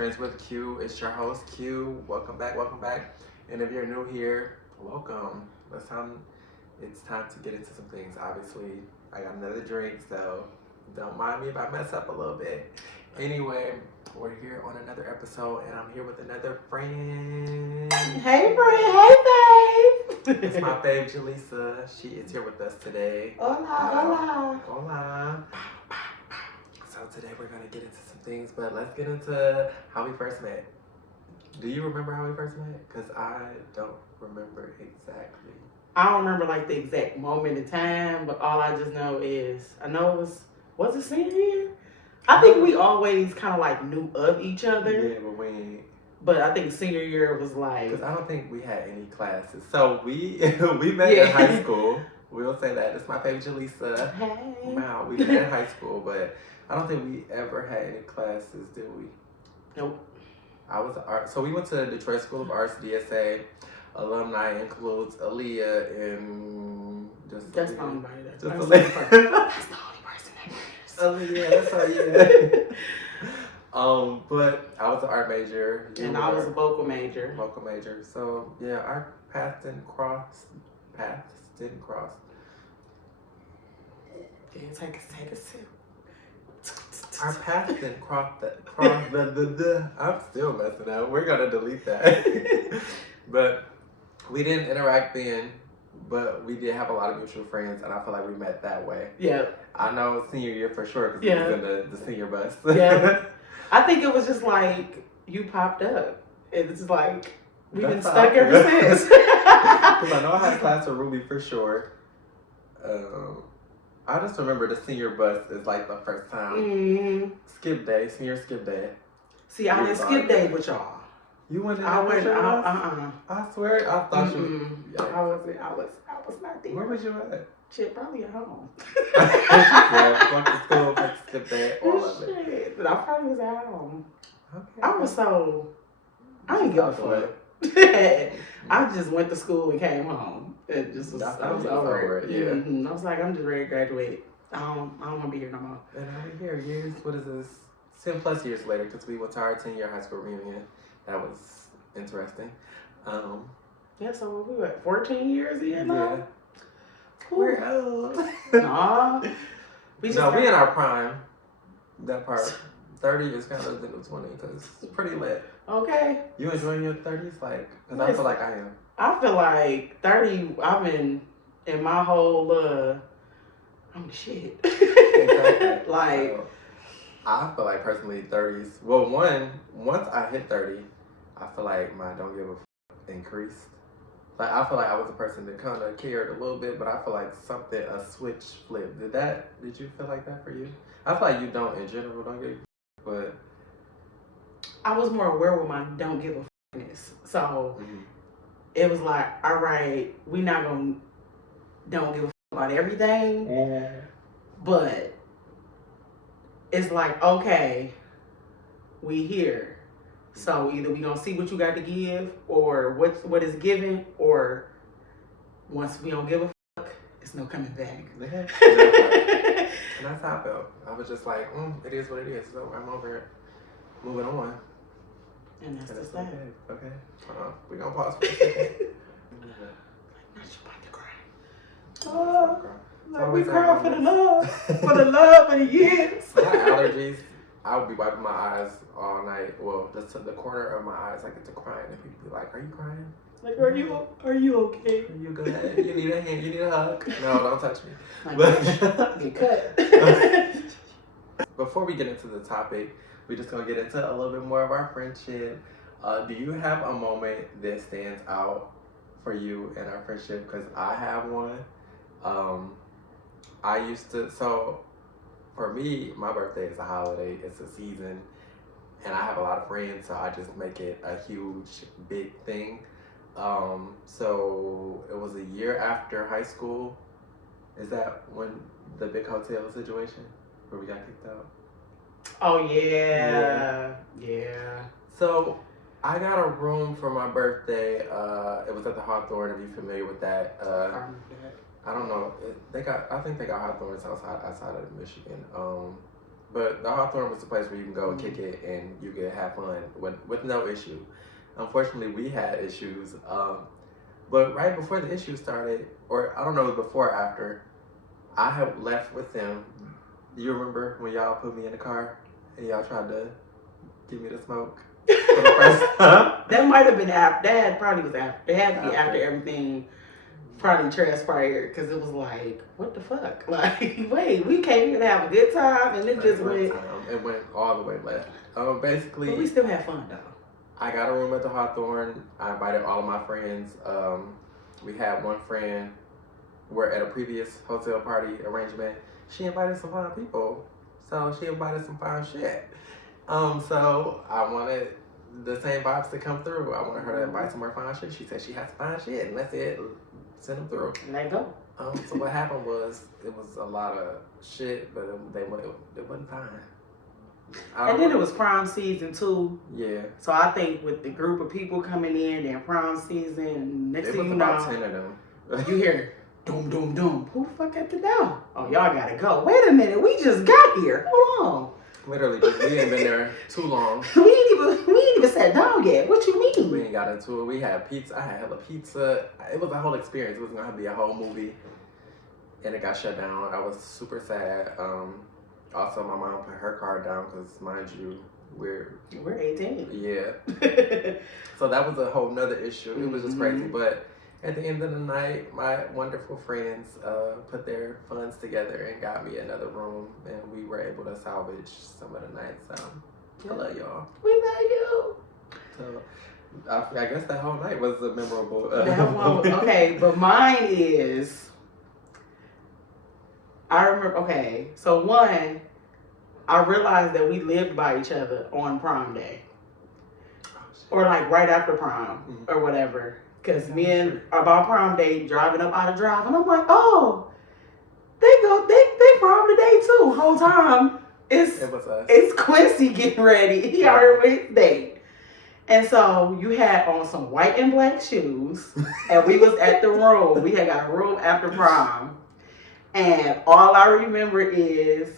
Friends with Q. It's your host, Q. Welcome back, welcome back. And if you're new here, welcome. It's time to get into some things. Obviously, I got another drink, so don't mind me if I mess up a little bit. Anyway, we're here on another episode, and I'm here with another friend. Hey, friend. Hey, babe. It's my babe, Jaleesa. She is here with us today. Hola, Hola. So today we're going to get into some things, but let's get into how we first met. Do you remember how we first met? Because I don't remember exactly. I don't remember like the exact moment in time, but all I just know is I know it was it senior year? I think we always kind of like knew of each other. Yeah, but we ain't. But I think senior year was like. Because I don't think we had any classes. So we met in high school. We'll say that. It's my favorite Jaleesa. Hey. Wow, we met in high school, but I don't think we ever had any classes, did we? Nope. I was art. So we went to the Detroit School of Arts, DSA. Alumni includes Aaliyah and just. That's not anybody there. Just That's Aaliyah. the only person that Aaliyah, that's how you but I was an art major. And I was a vocal major. Vocal major. So yeah, our paths didn't cross. Yeah, take a sip. Our paths didn't cross the. I'm still messing up. We're gonna delete that. But we didn't interact then. But we did have a lot of mutual friends, and I feel like we met that way. Yeah. I know senior year for sure because we was in the senior bus. Yeah. I think it was just like you popped up. It's just like we've been stuck ever since. Because I know I had a class with Ruby for sure. I just remember the senior bus is like the first time. Mm-hmm. Skip day, senior skip day. See, I didn't skip day with y'all. You went in I went. I swear, I thought you. Yeah. I was not there. Where was you at? Shit, probably at home. Yeah, went to school, went to skip day, all of it. Shit, but I probably was at home. Okay. I was so. I didn't give a fuck. I just went to school and came home. It just was. I was over it. Yeah. Mm-hmm. I was like, I'm just ready to graduate. I don't want to be here no more. And now we're here. Years. What is this? 10 plus years later, because we went to our 10-year high school reunion. That was interesting. Yeah. So we were 14 years in now. Yeah. We're old. Nah. We in our prime. That part. 30 is kind of like 20 because it's pretty lit. Okay. You enjoying your 30s? Like, because I feel like I am. I feel like 30, I've been in my whole, I'm the shit. Exactly. Like. So, I feel like personally 30s. Well, once I hit 30, I feel like my don't give a increased. Like, I feel like I was a person that kind of cared a little bit, but I feel like a switch flipped. Did you feel like that for you? I feel like you don't in general, don't give a but. I was more aware with my don't give a f***ness. So, it was like, all right, we not going to don't give a f*** about everything, but it's like, okay, we here. So either we gonna see what you got to give, or what is given, or once we don't give a fuck, it's no coming back. And that's how I felt. I was just like, it is what it is. So I'm over it, moving on. And that's just that. Okay. We're gonna pause for a second. Not you about to cry. Like we cry for the love of the years. I have allergies. I would be wiping my eyes all night. Well, just to the corner of my eyes, I get to crying, and people be like, "Are you crying? Like, are you okay? Are you good? You need a hand? You need a hug? No, don't touch me." Get cut. Before we get into the topic, we're just gonna get into a little bit more of our friendship. Do you have a moment that stands out for you in our friendship? Because I have one. For me, my birthday is a holiday, it's a season, and I have a lot of friends, so I just make it a huge, big thing. So it was a year after high school. Is that when the big hotel situation where we got kicked out? Oh, yeah. So I got a room for my birthday. It was at the Hawthorne, if you're familiar with that. I don't know. I think they got Hawthorne's outside of Michigan. But the Hawthorne was the place where you can go and kick it and you can have fun with no issue. Unfortunately, we had issues. But right before the issue started, or I don't know, before or after, I had left with them. You remember when y'all put me in the car and y'all tried to give me the smoke for the first time? That might have been after. That probably was after. It had to be after everything probably transpired, because it was like, what the fuck? Like, wait, we came here to have a good time and it just went. It went all the way left. Basically. But we still had fun though. I got a room at the Hawthorne. I invited all of my friends. We had one friend. We're at a previous hotel party arrangement. She invited some fine people. So she invited some fine shit. So I wanted the same vibes to come through. I wanted her to invite some more fine shit. She said she has fine shit, and that's it. Send them through. Let go. So what happened was, it was a lot of shit, but it wasn't fine. And then it was prom season too. Yeah. So I think with the group of people coming in, then prom season, next thing you know, about 10 of them. You hear doom, doom, doom. Who the fuck at the door? Oh, y'all gotta go. Wait a minute, we just got here. Hold on. Literally, we ain't been there too long. we ain't even sat down yet. What you mean? We ain't got into it. We had pizza. I had hella pizza. It was a whole experience. It was gonna be a whole movie, and it got shut down. I was super sad. Also, my mom put her card down because, mind you, we're 18. Yeah. So that was a whole nother issue. It was just crazy. But at the end of the night, my wonderful friends put their funds together and got me another room, and we were able to salvage some of the nights. I love y'all. We love you. So I guess that whole night was a memorable. That one, okay, but mine is. I remember. Okay, so one, I realized that we lived by each other on prom day, or like right after prom, or whatever. Cause me and about prom day driving up out of drive, and I'm like, oh, they prom today too. Whole time it's Quincy getting ready. He already went date. And so you had on some white and black shoes, and we was at the room. We had got a room after prom, and all I remember is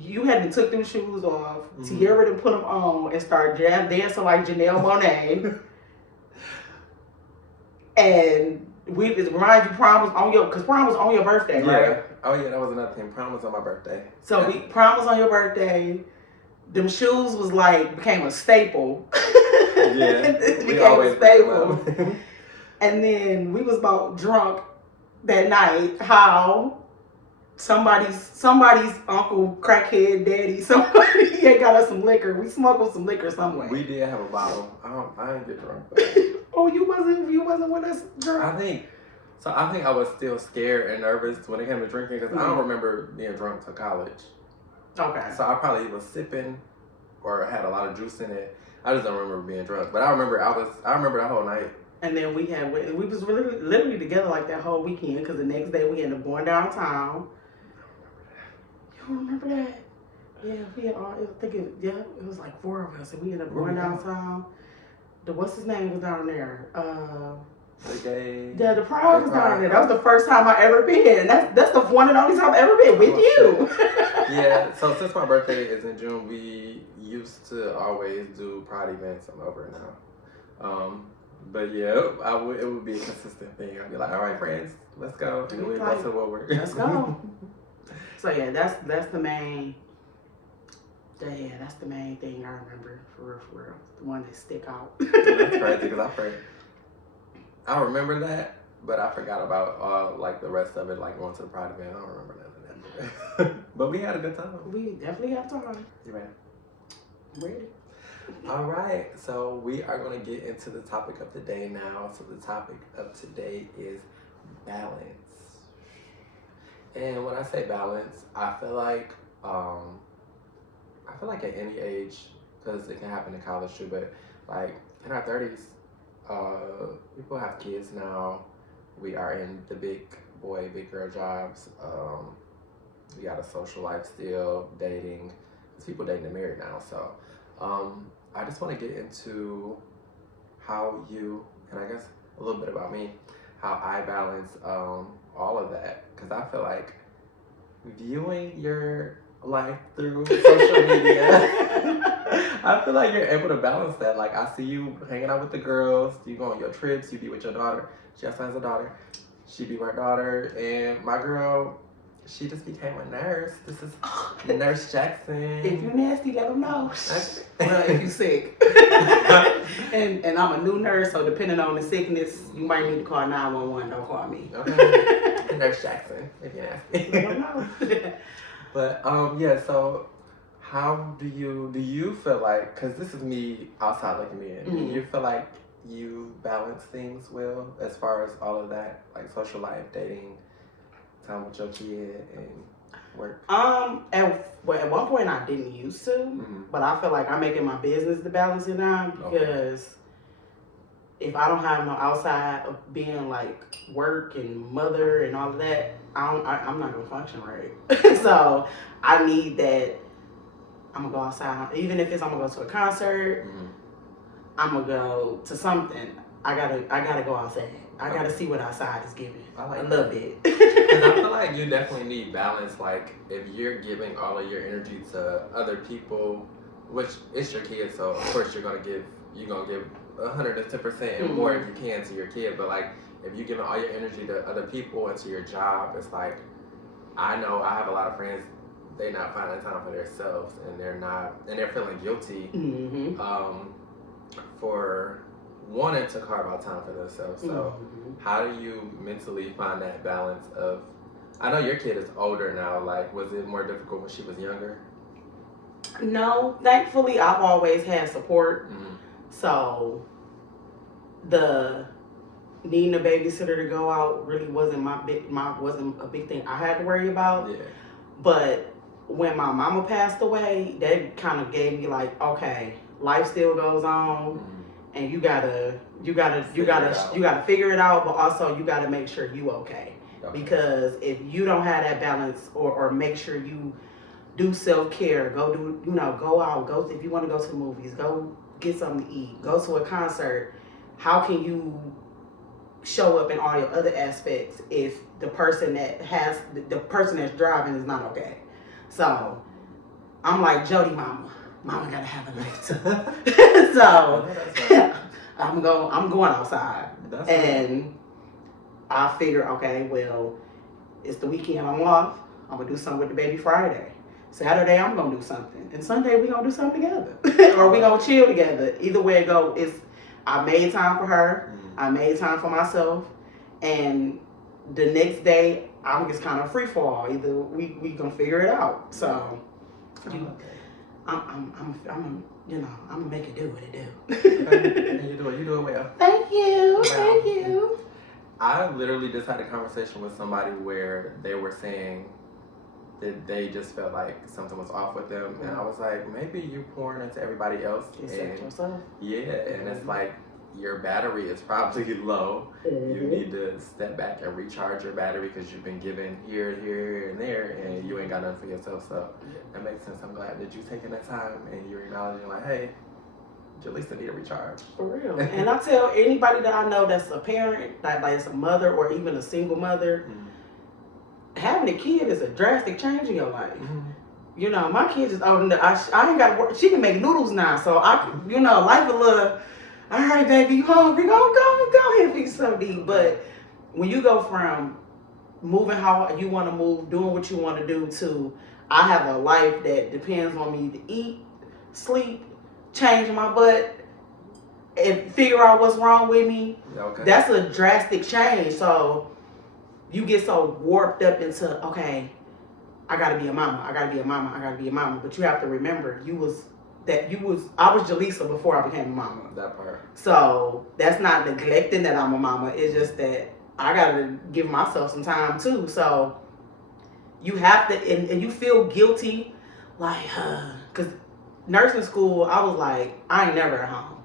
you had to took them shoes off, Tierra to put them on, and start dancing like Janelle Monáe. And we just remind you, prom was on your birthday, right? Oh yeah, that was another thing. Prom was on my birthday. So prom was on your birthday. Them shoes was like became a staple. Yeah, it became a staple. And then we was about drunk that night. How somebody's uncle, crackhead daddy, somebody had got us some liquor. We smuggled some liquor somewhere. We did have a bottle. I didn't get drunk. Oh, you wasn't with us drunk? I think I was still scared and nervous when it came to drinking, because I don't remember being drunk till college. Okay. So I probably was sipping or had a lot of juice in it. I just don't remember being drunk. But I remember that whole night. And then we was literally together like that whole weekend, because the next day we ended up going downtown. You don't remember that? Yeah, we had all. It was like 4 of us, and we ended up going downtown. What's his name was down there? The prom was down there. That was the first time I ever been. That's the one and only time I've ever been with you. Yeah. So since my birthday is in June, we used to always do pride events. I'm over now. But yeah, it would be a consistent thing. I'd be like, all right, friends, let's go. And then we go to what we're. Let's go. So yeah, that's the main. Yeah, that's the main thing I remember, for real. The one that stick out. That's crazy, because I remember that, but I forgot about like the rest of it, like going to the pride event. I don't remember none of that. But we had a good time. We definitely have time. You ready? Ready. All right, so we are going to get into the topic of the day now. So the topic of today is balance. And when I say balance, I feel like at any age, because it can happen in college too, but like in our 30s, people have kids now. We are in the big boy, big girl jobs. We got a social life still, dating. There's people dating and married now. So I just want to get into how you, and I guess a little bit about me, how I balance all of that. Because I feel like viewing your life through social media. I feel like you're able to balance that. Like, I see you hanging out with the girls, you go on your trips, you be with your daughter. She also has a daughter. She be my daughter, and my girl, she just became a nurse. This is Nurse Jackson. If you nasty, let them know. Well, if you sick. and I'm a new nurse, so depending on the sickness, you might need to call 911. Don't call me. Okay. Nurse Jackson, if you're nasty. Let them know. But yeah, so how do you feel like, because this is me outside looking in, do you feel like you balance things well as far as all of that, like social life, dating, time with your kid, and work? At one point I didn't used to, but I feel like I'm making my business to balance it now, because if I don't have no outside of being like work and mother and all of that, I'm not gonna function right. So I need that. I'm gonna go outside, even if it's I'm gonna go to a concert. I'm gonna go to something. I gotta go outside. I gotta see what outside is giving. I like a little bit. Because I feel like you definitely need balance. Like, if you're giving all of your energy to other people, which it's your kid, so of course you're gonna give 110% and more if you can to your kid. But like, if you're giving all your energy to other people and to your job, it's like, I know I have a lot of friends, they not finding time for themselves, and they're feeling guilty for wanting to carve out time for themselves. So how do you mentally find that balance of, I know your kid is older now, like, was it more difficult when she was younger? No, thankfully I've always had support. So the needing a babysitter to go out really wasn't wasn't a big thing I had to worry about. But when my mama passed away, that kind of gave me like, okay, life still goes on, and you gotta figure it out, but also you gotta make sure you okay. Because if you don't have that balance, or make sure you do self-care, go out, if you want to go to the movies, go get something to eat, go to a concert, how can you show up in all your other aspects if the person that's driving is not okay? So I'm like, Jody mama gotta have a life too. So I'm going outside. And I figure, okay, well, it's the weekend, I'm off, I'm gonna do something with the baby Friday. Saturday I'm gonna do something, and Sunday we gonna do something together. Or we gonna chill together. Either way it go, I made time for her, I made time for myself, and the next day I'm just kind of free fall. Either we gonna figure it out. So I'm gonna make it do what it do. You do it well. Thank you. I literally just had a conversation with somebody where they were saying that they just felt like something was off with them, and I was like, maybe you're pouring into everybody else. Except yourself. Yeah, and it's like, your battery is probably low. You need to step back and recharge your battery, because you've been giving here, and there, and you ain't got nothing for yourself. So that makes sense. I'm glad that you're taking that time and you're acknowledging, like, hey, Jaleesa need a recharge. For real. And I tell anybody that I know that's a parent, like it's a mother or even a single mother, having a kid is a drastic change in your life. You know, my kid is old enough. I ain't got to work. She can make noodles now, so life a little. All right, baby, you hungry? Go ahead, fix something to eat. But when you go from moving how you want to move, doing what you want to do, to I have a life that depends on me to eat, sleep, change my butt, and figure out what's wrong with me. That's a drastic change. So you get so warped up into, okay, I gotta be a mama. But you have to remember, I was Jaleesa before I became a mama. That part. So that's not neglecting that I'm a mama. It's just that I gotta give myself some time too. So you have to, and you feel guilty, like, because nursing school, I was like, I ain't never at home.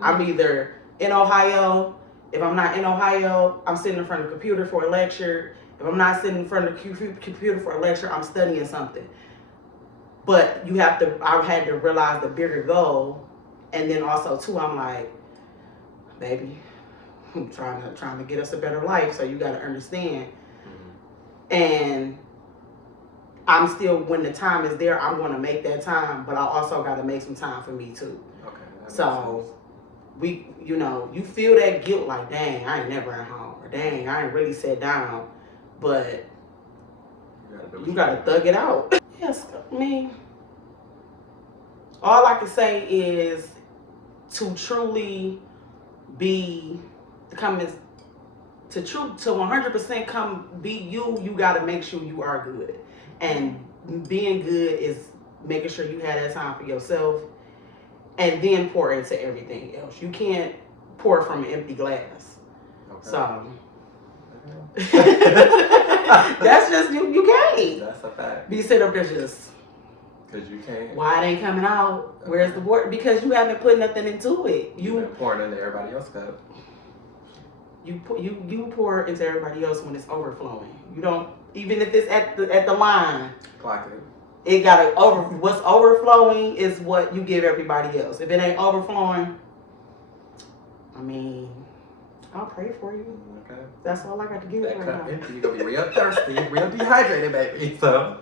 I'm either in Ohio. If I'm not in Ohio, I'm sitting in front of the computer for a lecture. If I'm not sitting in front of the computer for a lecture, I'm studying something. But I had to realize the bigger goal. And then also too, I'm like, baby, I'm trying to get us a better life. So you got to understand. And I'm still, when the time is there, I'm going to make that time, but I also got to make some time for me too. Okay. So you feel that guilt, like, dang, I ain't never at home, or dang, I ain't really sat down, but you got to thug it out. Yes, I mean, all I can say is to truly be to 100% come be you. You got to make sure you are good, and being good is making sure you have that time for yourself, and then pour into everything else. You can't pour from an empty glass. Okay. So that's just you can't. That's a fact. Be sitting up there just. Because you can't. Why it ain't coming out? Okay. Where's the water? Because you haven't put nothing into it. You've been pouring into everybody else's cup. You pour into everybody else when it's overflowing. You don't, even if it's at the line. Clock it. It gotta what's overflowing is what you give everybody else. If it ain't overflowing, I mean, I'll pray for you. Okay. That's all I got to give that right cup now. Empty, you're gonna be real thirsty, real dehydrated, baby. So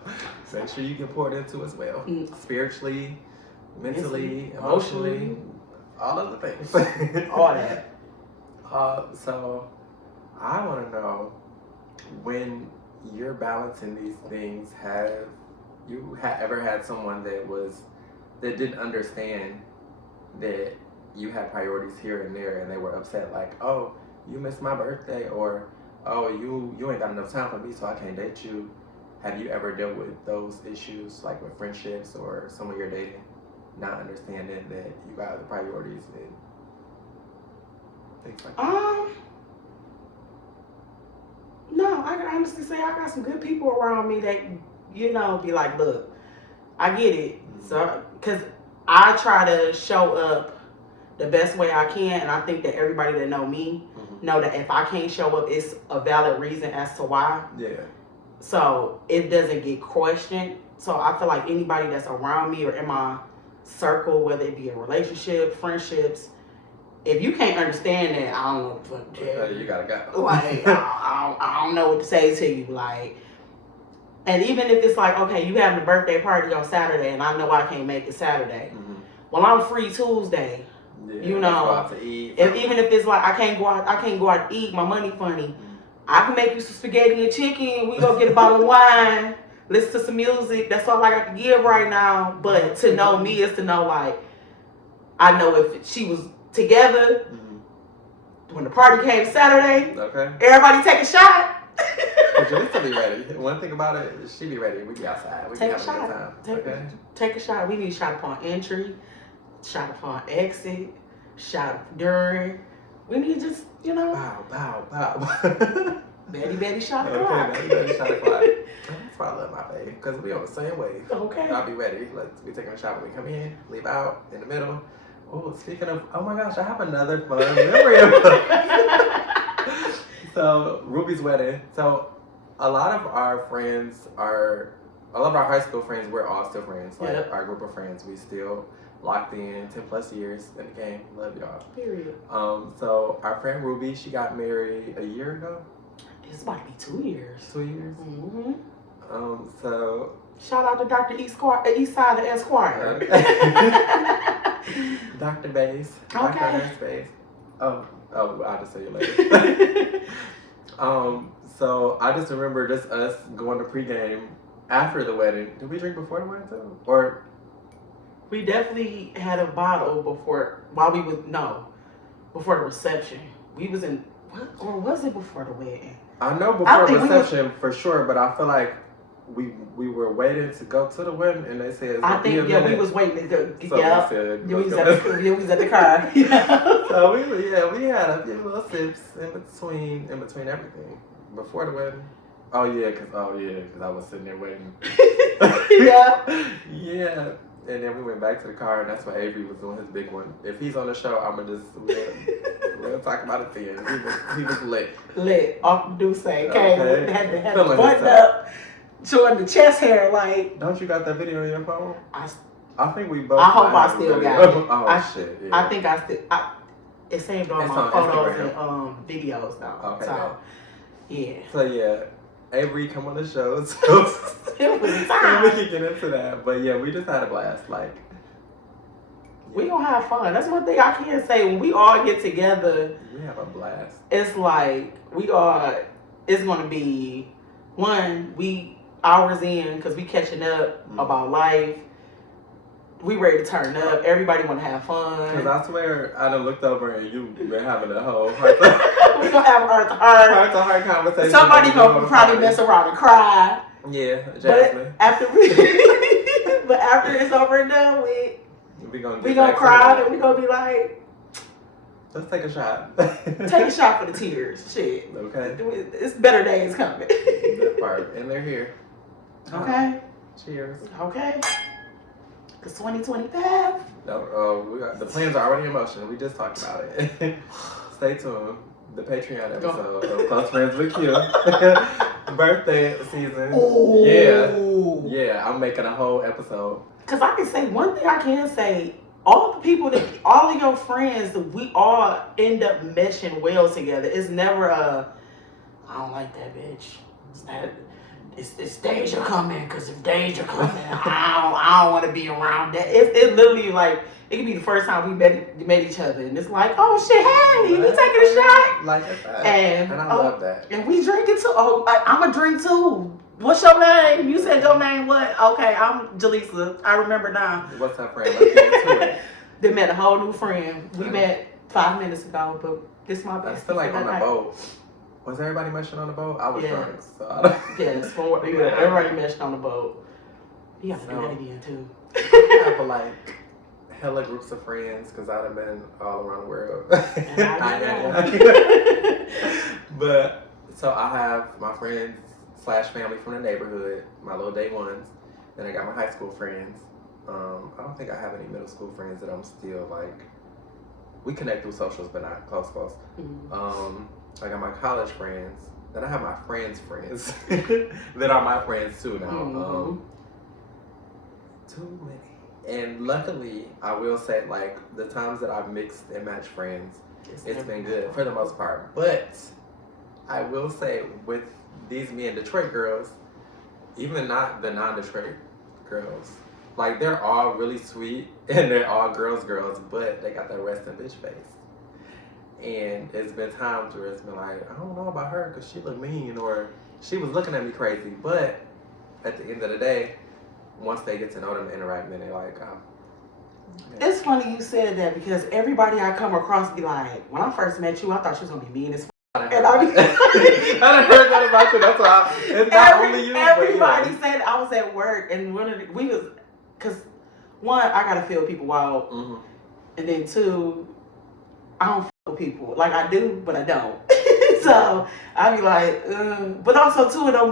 make sure you get poured into as well. Spiritually, mentally, emotionally, all of the things. All that. So I want to know, when you're balancing these things, have you ever had someone that didn't understand that you had priorities here and there, and they were upset, like, oh, you missed my birthday, or oh, you ain't got enough time for me, so I can't date you? Have you ever dealt with those issues, like with friendships or someone you're dating, not understanding that you got other priorities and things like that? No, I can honestly say I got some good people around me that, be like, look, I get it. Mm-hmm. So, because I try to show up the best way I can, and I think that everybody that know me know that if I can't show up, it's a valid reason as to why. Yeah. So it doesn't get questioned. So I feel like anybody that's around me or in my circle, whether it be a relationship, friendships, if you can't understand that, I don't know what the fuck to tell you. You gotta go. Like, I don't know what to say to you. Like, and even if it's like, okay, you having a birthday party on Saturday, and I know I can't make it Saturday. Mm-hmm. Well, I'm free Tuesday. Yeah, go out to eat. Even if it's like I can't go out to eat, my money funny. Mm-hmm. I can make you some spaghetti and chicken. We go get a bottle of wine, listen to some music. That's all I got to give right now. But to know me is to know, like, I know if she was together, when the party came Saturday, okay, everybody take a shot. Jaleesa be ready. One thing about it, she be ready. We be outside. We take a shot. Take a shot. We need shot upon entry, shot upon exit, shot during. We need just, bow. Betty shot o'clock. Okay, Betty shot o'clock. That's why I love my baby, because we on the same wave. Okay. I'll be ready. Let's be taking a shot when we come in, leave out in the middle. Oh, speaking of, oh my gosh, I have another fun memory of So, Ruby's wedding. So, a lot of our high school friends, we're all still friends. Like, our group of friends, we still locked in 10 plus years in the game. Love y'all. Period. So, our friend Ruby, she got married a year ago. It's about to be 2 years. 2 years? Mm-hmm. So... Shout out to Dr. Eastside Esquire. Dr. Bass. Okay. Dr. Bass. Oh, I'll just tell you later. So I just remember just us going to pregame after the wedding. Did we drink before the wedding too? Or we definitely had a bottle before the reception. We was in what, or was it before the wedding? I know before the reception for sure, but I feel like we were waiting to go to the wedding, and they said we was waiting to we was at the car. So we had a few little sips in between everything before the wedding. Oh yeah, cause I was sitting there waiting. Yeah. And then we went back to the car, and that's why Avery was doing his big one. If he's on the show, we'll talk about it then. He was lit. Lit off the Duce. Okay. Had the button up. Showing the chest hair, like. Don't you got that video on your phone? I think we both. I hope I still got it. Oh shit! Yeah. I think I still. It's saved on my photos and videos though. Okay. So yeah. So yeah, Avery come on the show. So, It was so we time. can get into that. But yeah, we just had a blast. Like, We gonna have fun. That's one thing I can say. When we all get together, we have a blast. it's like it's gonna be we hours in because we catching up about life. We ready to turn up. Everybody want to have fun. Because I swear, I done looked over and you been having a whole we gonna have a heart-to-heart conversation. Somebody gonna probably mess around and cry. Yeah, Jasmine. But after it's over and done with, we gonna cry and we gonna be like, let's take a shot. take a shot for the tears. Shit. Okay. It's better days coming. That part. And they're here. Okay. Cheers. Okay. Cause 2025. No, the plans are already in motion. We just talked about it. Stay tuned. The Patreon episode of Close Friends with Q. Birthday season. Ooh. Yeah, I'm making a whole episode. Cause I can say one thing I can say, all of your friends, we all end up meshing well together. It's never I don't like that bitch. It's Deja coming, cause if Deja coming, I don't want to be around that. It literally like it could be the first time we met each other, and it's like, oh shit, hey, we taking a shot, like that, and I love that, and we drinking too. Oh, I'm a drink too. What's your name? You said your name what? Okay, I'm Jaleesa. I remember now. What's her friend? Let's get into it. They met a whole new friend. We met 5 minutes ago, but this is my best. I feel like on the boat. Was everybody meshing on the boat? I was drunk. So yes, everybody meshed on the boat. You got to do that again too. I have like hella groups of friends because I'd have been all around the world. But so I have my friends / family from the neighborhood, my little day ones. Then I got my high school friends. I don't think I have any middle school friends that I'm still like. We connect through socials, but not close. Mm-hmm. I got my college friends. Then I have my friends' friends that are my friends too now. Mm-hmm. Too many. And luckily, I will say, like, the times that I've mixed and matched friends, it's been good for the most part. But I will say, with these me and Detroit girls, even not the non-Detroit girls, like, they're all really sweet and they're all girls, but they got that resting bitch face. And it's been times where it's been like, I don't know about her because she looked mean or she was looking at me crazy. But at the end of the day, once they get to know them, interact, then they're like, yeah. It's funny you said that because everybody I come across be like, when I first met you, I thought she was going to be mean as f***. And I done heard that about you. That's why it's not only you. Everybody said I was at work and because one, I got to feel people out. Mm-hmm. And then two, I don't with people. Like I do, but I don't. So I be like, but also too, it don't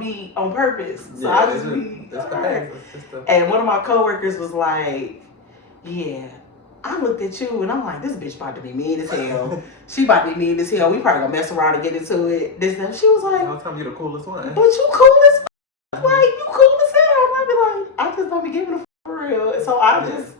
be on purpose. So I just be and one of my coworkers was like, yeah, I looked at you and I'm like, this bitch about to be mean as hell. She about to be mean as hell. We probably gonna mess around and get into it. This and she was like, I'll tell you the coolest one. But you cool as f***. Like you cool as hell. And I be like, I just don't be giving a f*** for real. So I just,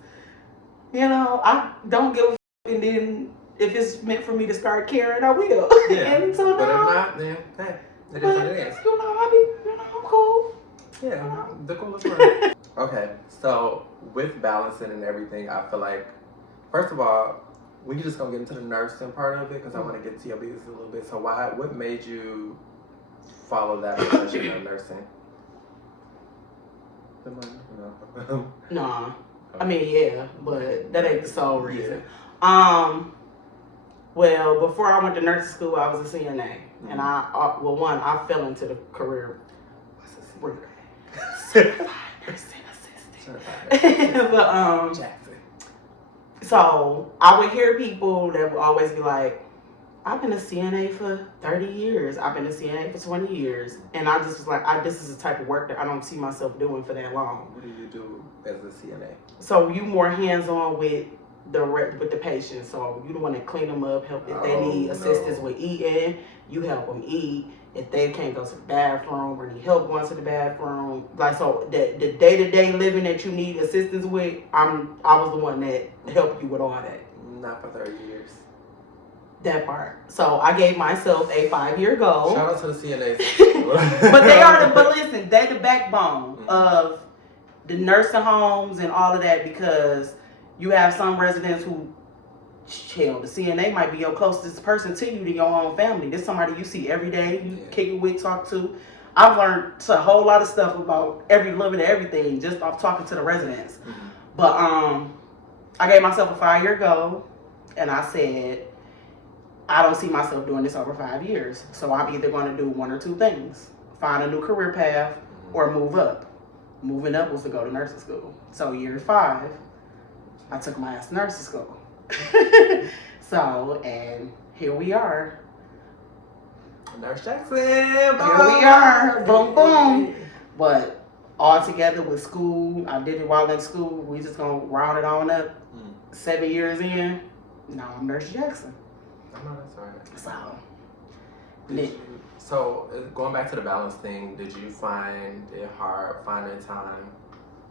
I don't give a f***. And then if it's meant for me to start caring, I will. Yeah. And so but if not, then hey, it is what it is. I'm cool. Yeah, the coolest one. Okay, so with balancing and everything, I feel like, first of all, we just gonna get into the nursing part of it because I want to get to your business a little bit. So what made you follow that profession of nursing? The money? Nah. I mean, yeah, but that ain't the sole reason. Well, before I went to nursing school, I was a CNA, mm-hmm. And I fell into the career. Certified nursing assistant. But so I would hear people that would always be like, I've been a CNA for 30 years. I've been a CNA for 20 years. And I just was like, this is the type of work that I don't see myself doing for that long. What do you do as a CNA? So you more hands-on with the patient. So you the one that clean them up, help if they need assistance with eating, you help them eat. If they can't go to the bathroom or need help going to the bathroom, like so the day-to-day living that you need assistance with, I was the one that helped you with all that. Not for 30 years. That part. So I gave myself a 5-year goal. Shout out to the CNAs. But listen, they're the backbone of the nursing homes and all of that, because you have some residents who, hell, the CNA might be your closest person to you than your own family. There's somebody you see every day, you kick it with, talk to. I've learned a whole lot of stuff about every little bit of everything just off talking to the residents. But I gave myself a 5-year goal, and I said, I don't see myself doing this over 5 years. So I'm either going to do one or two things. Find a new career path or move up. Moving up was to go to nursing school. So year 5, I took my ass to nursing school. So, and here we are. Nurse Jackson. Here we are. Boom, boom. But all together with school, I did it while in school. We just going to round it on up. 7 years in, now I'm Nurse Jackson. I know that's right. So, going back to the balance thing, did you find it hard finding time?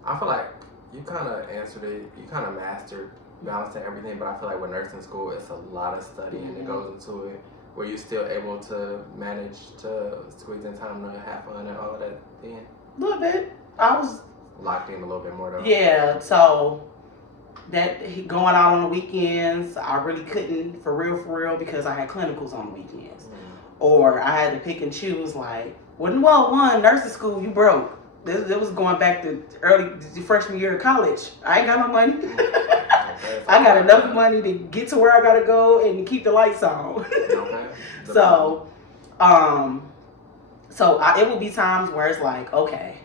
I feel like you kind of answered it. You kind of mastered balancing everything, but I feel like with nursing school, it's a lot of studying that goes into it. Were you still able to manage to squeeze in time to have fun and all of that then? A little bit. I was locked in a little bit more though. Yeah, so that going out on the weekends, I really couldn't for real, because I had clinicals on the weekends. Or I had to pick and choose, like, one, nursing school, you broke. This was going back to the freshman year of college. I ain't got no money. I got enough money to get to where I gotta go and keep the lights on. So it will be times where it's like, okay,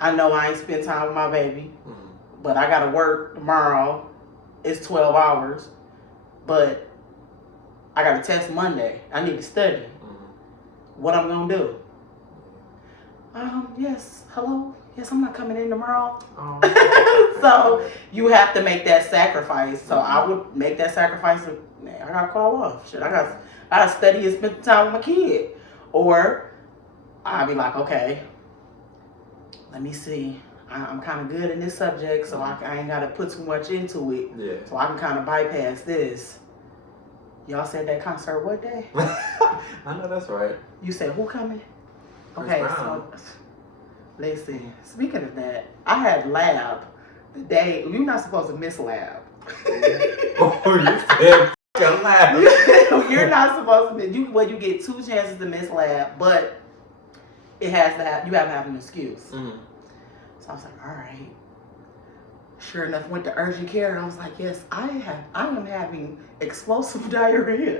I know I ain't spent time with my baby, but I gotta work tomorrow. It's 12 hours, but I got a test Monday. I need to study. What I'm gonna do? Yes, hello? Yes, I'm not coming in tomorrow. So you have to make that sacrifice. So I would make that sacrifice and I gotta call off. Shit, I gotta study and spend time with my kid. Or I'll be like, okay, let me see. I'm kind of good in this subject, so I ain't gotta put too much into it. Yeah. So I can kind of bypass this. Y'all said that concert what day? I know that's right. You said who coming? Chris Okay, Brown. so listen, speaking of that, I had lab the day. You're not supposed to miss lab. You said lab. You're not supposed to miss. You get 2 chances to miss lab, but it has to have, you have to have an excuse. So I was like, all right. Sure enough, went to urgent care, and I was like, yes, I am having explosive diarrhea.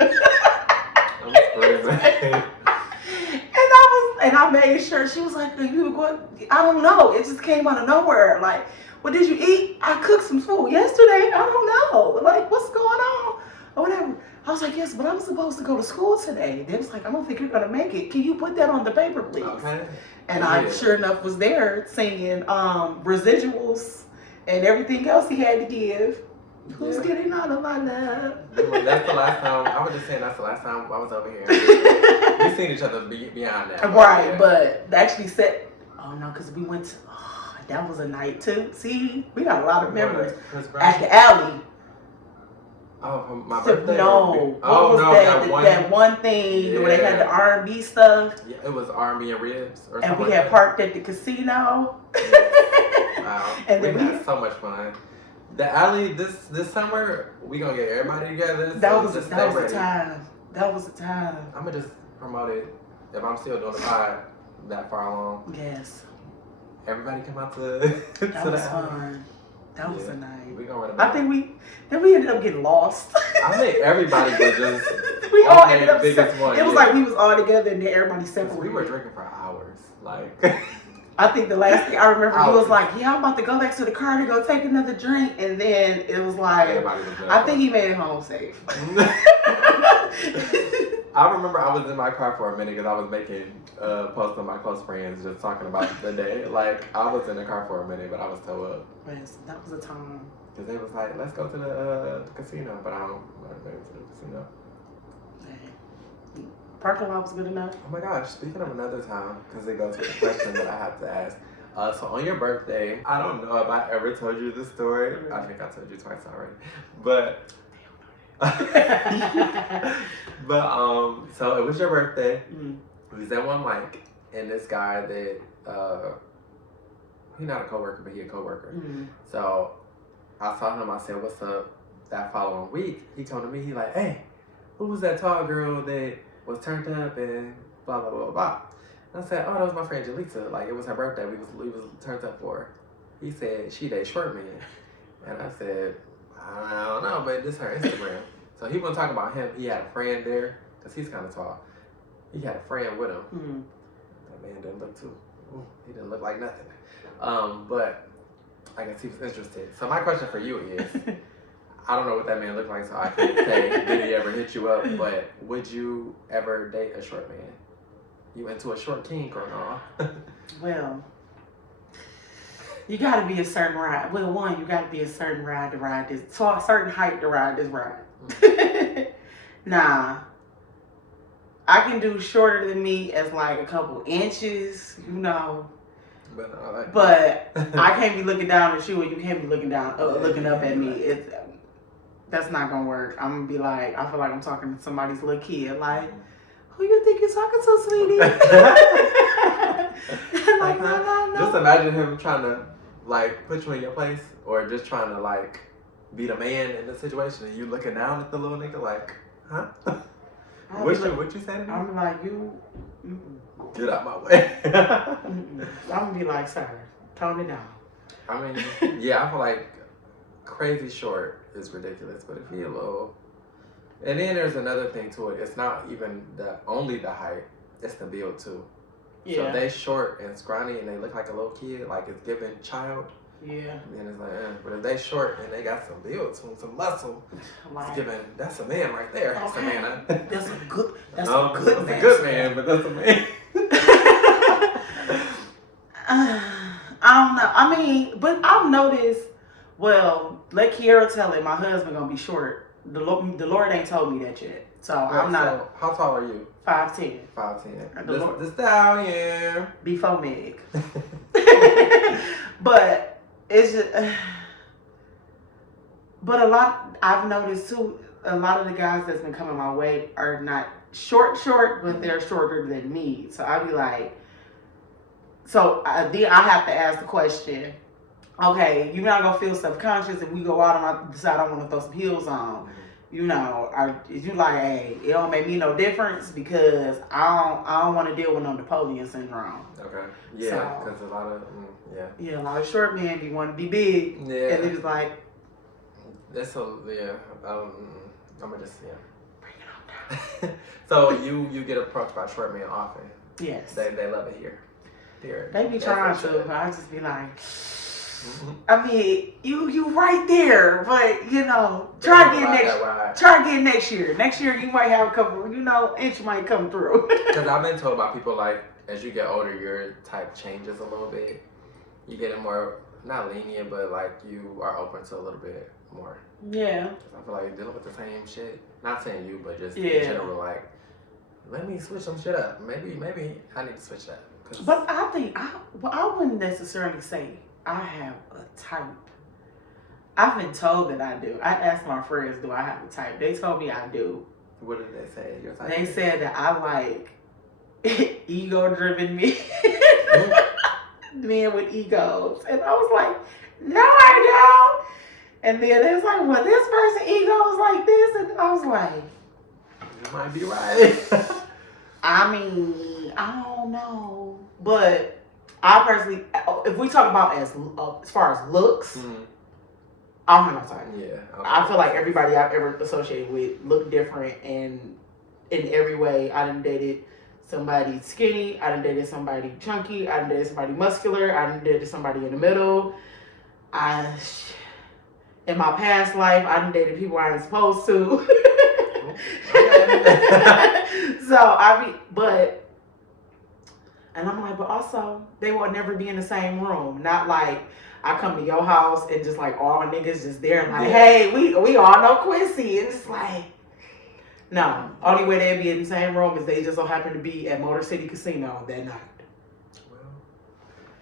And I made sure. She was like, you were going, I don't know. It just came out of nowhere. Like, what did you eat? I cooked some food yesterday. I don't know. Like, what's going on? Or whatever. I was like, yes, but I'm supposed to go to school today. They was like, I don't think you're going to make it. Can you put that on the paper, please? Okay. And I sure enough was there singing residuals and everything else he had to give. Who's getting out of my love? That's the last time. I was just saying that's the last time I was over here. We've seen each other beyond that. Right, yeah. But actually said, oh no, because we went to, that was a night too. See, we got a lot of memories. At the alley. Oh, for my birthday? No. That one thing where they had the R&B stuff? Yeah, it was R&B and ribs or something. And we had parked at the casino. Wow. And we had so much fun. The alley this summer, we gonna get everybody together. That was the time. That was the time. I'm gonna just promote it if I'm still doing the pod that far along. Yes. Everybody come out to that was fun. That was a night. We gonna run I think we ended up getting lost. I think everybody was just we all ended up it was like we was all together and then everybody separated. We were drinking for hours. Like I think the last thing I remember, he was like, yeah, I'm about to go back to the car to go take another drink. And then it was like, I think he made it home safe. I remember I was in my car for a minute because I was making posts on my close friends just talking about the day. Like, I was in the car for a minute, but I was towed up. Yes, that was a time. Because they was like, let's go to the casino. But I don't want to go to the casino. Parking lot was good enough. Oh my gosh, speaking of another time, because it goes to the question that I have to ask. So on your birthday, I don't know if I ever told you this story. I think I told you twice already. But So it was your birthday. Mm. We was at one mic, and this guy that he's not a coworker, but he a coworker. Mm. So I saw him. I said, "What's up?" That following week, he told me, he like, "Hey, who was that tall girl that was turned up and blah blah blah blah?" And I said, "Oh, that was my friend Jaleesa. Like it was her birthday. We was turned up for her." He said, "She date short men," and I said, "I don't know, but this her Instagram." So he wasn't talking about him. He had a friend there because he's kind of tall. He had a friend with him. Mm. That man didn't look too. He didn't look like nothing. But I guess he was interested. So my question for you is, I don't know what that man looked like, so I can't say did he ever hit you up. But would you ever date a short man? You into a short kink or no? Well, you got to be a certain ride. Well, one, you got to be a certain ride to ride this. So a certain height to ride this ride. Nah. I can do shorter than me as like a couple inches, you know. But I can't be looking down at you, and you can't be looking down, looking up at me. That's not gonna work. I'm gonna be like, I feel like I'm talking to somebody's little kid. Like, who you think you're talking to, sweetie? Like, no. Just imagine him trying to like put you in your place, or just trying to like be the man in the situation, and you looking down at the little nigga like, huh? What you say to me? I'm like, you. Get out my way. I'm gonna be like, sir, tone it down. I mean, yeah, I feel like crazy short is ridiculous, but if he a little, and then there's another thing to it. It's not even only the height; it's the build too. Yeah. So if they short and scrawny and they look like a little kid, like it's giving child. Yeah. And then it's like, but if they short and they got some build to them, some muscle, like, it's giving. That's a man right there. That's a man. That's a good. That's a good man. That's a good man, but that's a man. I don't know. I mean, but I've noticed. Well, let Kiara tell it. My husband gonna be short. The Lord ain't told me that yet, so I'm not. So how tall are you? 5'10". 5'10". The stallion. Before Meg. But it's just. But I've noticed too. A lot of the guys that's been coming my way are not short, but they're shorter than me. So I'd be like. So I have to ask the question. Okay, you're not gonna feel self-conscious if we go out and I decide I want to throw some heels on. You know, is you like, hey, it don't make me no difference because I don't want to deal with no Napoleon syndrome. Okay. Yeah, because a lot of Yeah, a lot of short men be want to be big. Yeah. And it's like. That's I'm gonna just bring it on down. So you get approached by short men often. Yes. They love it here. They be trying to, but I just be like, I mean, you right there, but you know, try again next year. Next year you might have a couple, inch might come through. Because I've been told by people like, as you get older, your type changes a little bit. You get more, not lenient, but like you are open to a little bit more. Yeah. I feel like you're dealing with the same shit. Not saying you, but just in general, like, let me switch some shit up. Maybe I need to switch that. But I think I wouldn't necessarily say I have a type. I've been told that I do. I asked my friends, do I have a type? They told me I do. What did they say? Your type? They said that I like ego-driven men. Men with egos. And I was like, no, I don't. And then they was like, well, this person's ego is like this. And I was like, you might be right. I mean, I don't know. But I personally, if we talk about as far as looks, I don't have no type. Yeah. Okay. I feel like everybody I've ever associated with look different, and in every way. I done dated somebody skinny, I done dated somebody chunky, I done dated somebody muscular, I done dated somebody in the middle. In my past life, I done dated people I ain't supposed to. And I'm like, but also, they will never be in the same room. Not like I come to your house and just like all niggas just there and like, hey, we all know Quincy. And it's like, no. Only way they'd be in the same room is they just so happen to be at Motor City Casino that night. Well,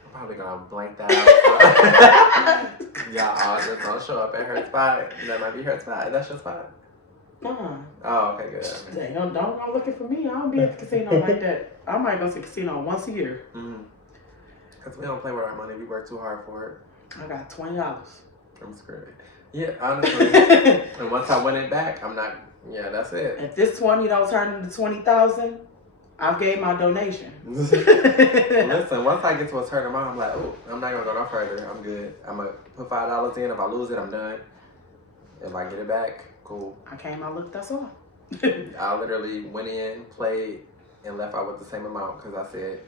I'm probably gonna blank that out. Y'all all just don't show up at her spot. That might be her spot. That's your spot. Oh, okay, good. Dang, don't go looking for me. I don't be at the casino like that. I might go to the casino once a year. Because we don't play with our money. We work too hard for it. I got $20. I'm screwed. Yeah, honestly. And once I win it back, I'm not. Yeah, that's it. If this 20 don't turn into 20,000, I've gave my donation. Listen, once I get to a certain amount, I'm like, oh, I'm not gonna go no further. I'm good. I'm gonna put $5 in. If I lose it, I'm done. If I get it back, cool. I came out, look, that's all. I literally went in, played, and left out with the same amount because I said,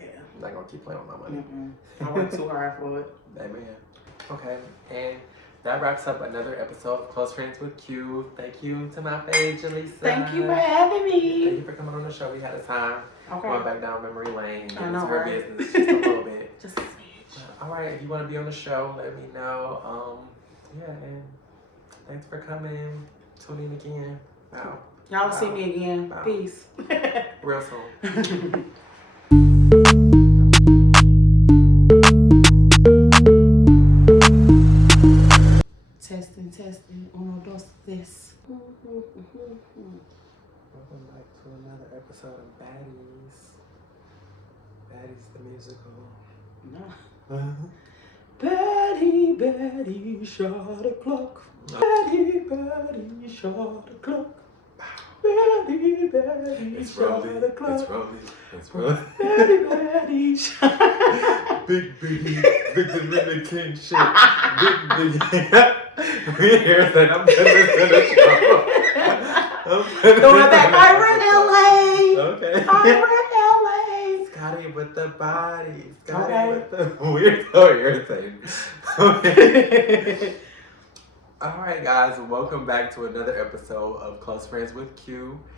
Yeah. I'm not gonna keep playing with my money. I worked too hard for it. Amen. Okay, and that wraps up another episode of Close Friends with Q. Thank you to my fave, Jaleesa. Thank you for having me. Thank you for coming on the show. We had a time. Okay. Going back down memory lane. I know, her right? business just a little bit. Just a smidge. All right, if you want to be on the show, let me know. Yeah, and thanks for coming. Tune in again. Wow. Y'all will see me again. Wow. Peace. Real soon. Testing. Uno, dos, tres. Welcome back to another episode of Baddies. Baddies the musical. No. Betty, shot a clock. Betty, shot a clock. Betty, It's shot rolling. a clock. It's rolling. It's rolling. Betty, shot. Big king shit. Big. We hear that I'm putting this in the show. Going back, Iron LA. Okay. Iron LA. Scotty with the body. Scotty Okay. with the weird, so irritating. Okay. All right, guys. Welcome back to another episode of Close Friends with Q.